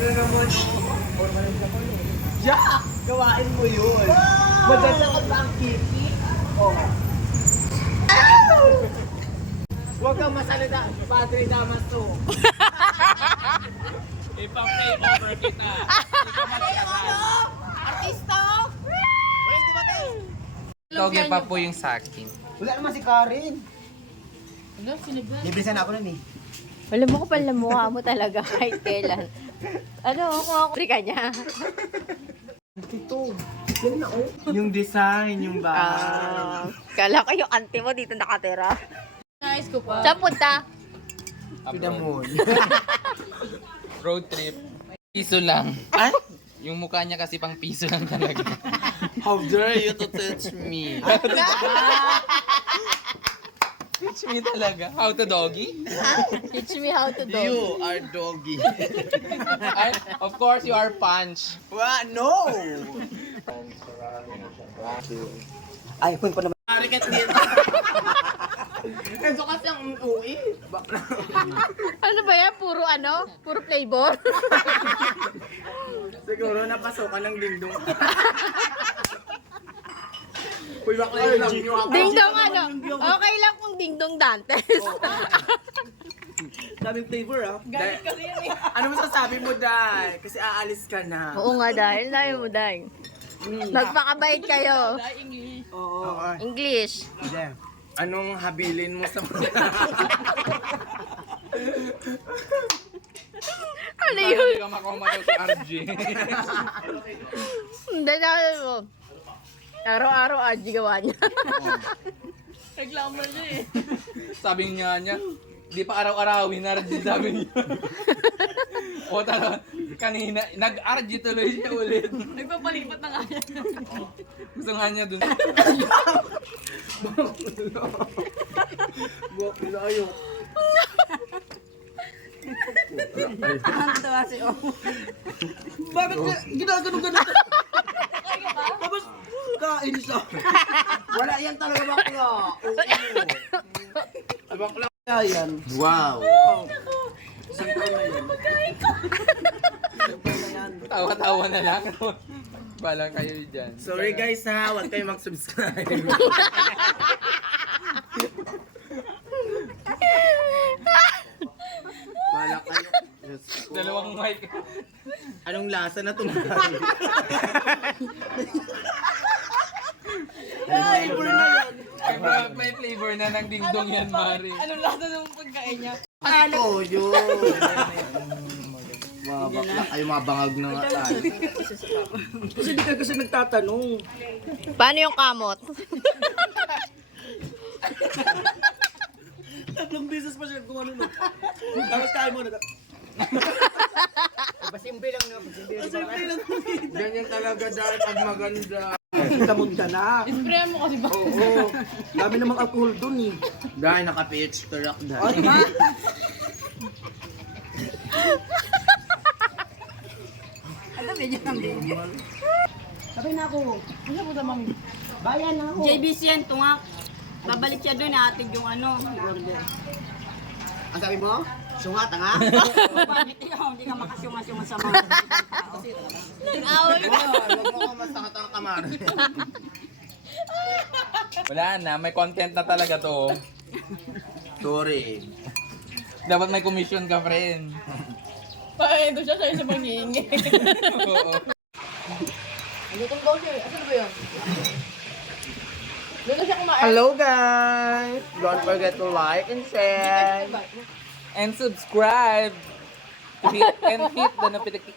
na naman. Jack! Gawain mo yun. Madala ka ang kiki? Oo. Huwag kang masalita. Padre Damaso. Ipang-play over kita. Artista! Walang dumating. Toge pa po yung sa akin. Wala naman si Karen. Ano, sinigla? Librisan ako nun eh. Alam mo, kapal na mukha mo talaga kahit kailan. Ano, kung ako ka niya. Ito. Yan na oh. Yung design, yung bahay. Kala ko yung auntie mo dito nakatira. Nice ko pa. Saan punta? To the moon. Road trip. Piso lang. Ay? Yung mukha niya kasi pang piso lang talaga. How dare you to touch me? Teach me talaga. How to doggy? Teach me how to do. You are doggy. Ay, of course, you are punch. What? No! iPhone pa naman. Arikat din. Enzo kasi ang uwi. Ano ba yan? Puro ano? Puro flavor? Siguro napasokan ng dingdong. Uy, bakla lang yung Dingdong ano? Okay lang kung dingdong Dantes. daming flavor ah. Galit kasi yan eh. Ano masasabi mo, Day? Kasi aalis ka na. Oo nga dahil. Dahil mo dahil. Magpakabait kayo. Oo. English. Anong habilin mo sa mga... Ano Parang yun? hindi ka makumagal sa RG. Hindi dahil mo. Araw-araw aji gawa niya. Reklamo niya eh. Sabi niya, di pa araw-arawin RG, sabi niya. O tara, kanina, nag-RG tuloy siya ulit. Nagpapalipat na nga yan. Gusto nga niya dun. Buwak nila kayo. Ang tawa si O. Bakit ginagano-gano? Tapos, kain siya. Wala yan talaga bakla. Oo. Bakla yan. Wow. Isang taon na yan. Tawa-tawa na lang. Bala kayo dyan. Sorry guys ha, huwag kayo mag-subscribe. Bala kayo. Dalawang mic. Anong lasa na tumari? Ay, flavor na yan. May flavor na ng dingdong yan, Mari. Anong lasa ng pagkain niya? Ano yun? Mga bakla kayo, mga bangag na nga tayo. Kasi di ka kasi nagtatanong. Paano yung kamot? Tatlong beses pa siya kung ano no. Tapos kain mo na. Pasimple lang na. Pasimple lang. Ganyan talaga dahil pag maganda. Tamod ka na. Isprayan mo kasi ba? Oo. Dami namang alcohol dun eh. Dahil naka-PH track dahil. Ano medyo kang baby? Sabi na ako. Ano po sa mami? Bayan na ako. JBC yan, tungak. Babalik siya doon, atig yung ano, order. Ang sabi mo? Sungat nga? Bakit ikaw, hindi ka makasyunga-syunga sa mga Nag-away ka. Huwag mo ko masakit ang kamar. Wala na, may content na talaga to. Sorry. Dapat may commission ka, friend. Ay, ito siya sa panghihingi. Oo. Lutong daw siya eh. Asan ba yun? Doon na siya kumain. Hello guys! Don't forget to like and share. And subscribe. And hit the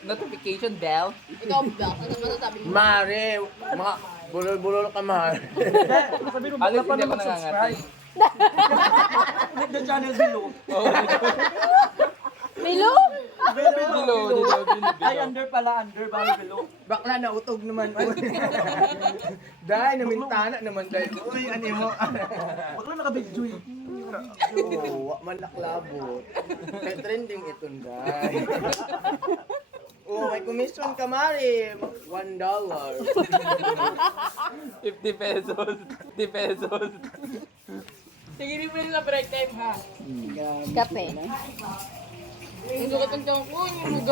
notification bell. Ikaw, Bel, ano masasabi mo? Mare, mga bulol-bulol ka mahal. Alis hindi ako nangangati. The channel below. Oo. Milo? Bilo. Ay, under pala, under bago below. Bakla na utog naman. Dahil namintana naman dahil. Uy, ano mo? Bakla nakabidyo eh. Oo, malaklabo. Kaya trending itong dahil. Oh, may commission ka, Mari. $1. 50 pesos. 50 pesos. Sige, rin mo na break time ha. Kape.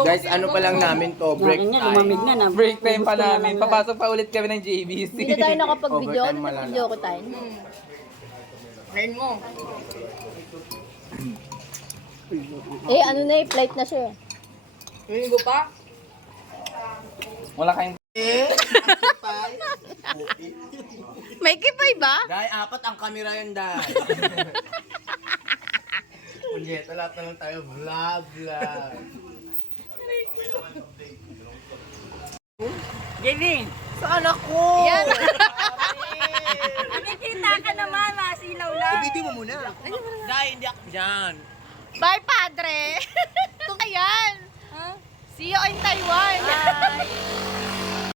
Guys, ano pa lang namin to, break Yan, time. lumamig na. Break time pa namin. Papasok pa ulit kami ng JBC. Hindi na tayo nakapag-video. Overtime Ano malala. nag-video ko tayo? Rain mo. Eh, ano na flight na siya. Linggo pa? Wala kayong... May kipay ba? Dahil apat ang camera yan, dahil. Punyeta, lahat na lang tayo vlog. JV. Saan ako? Yan. Nakikita ka naman, masilaw lang. Ibiti mo muna. Dahil hindi ako dyan. Bye, padre. Ito yan. See you in Taiwan. Bye.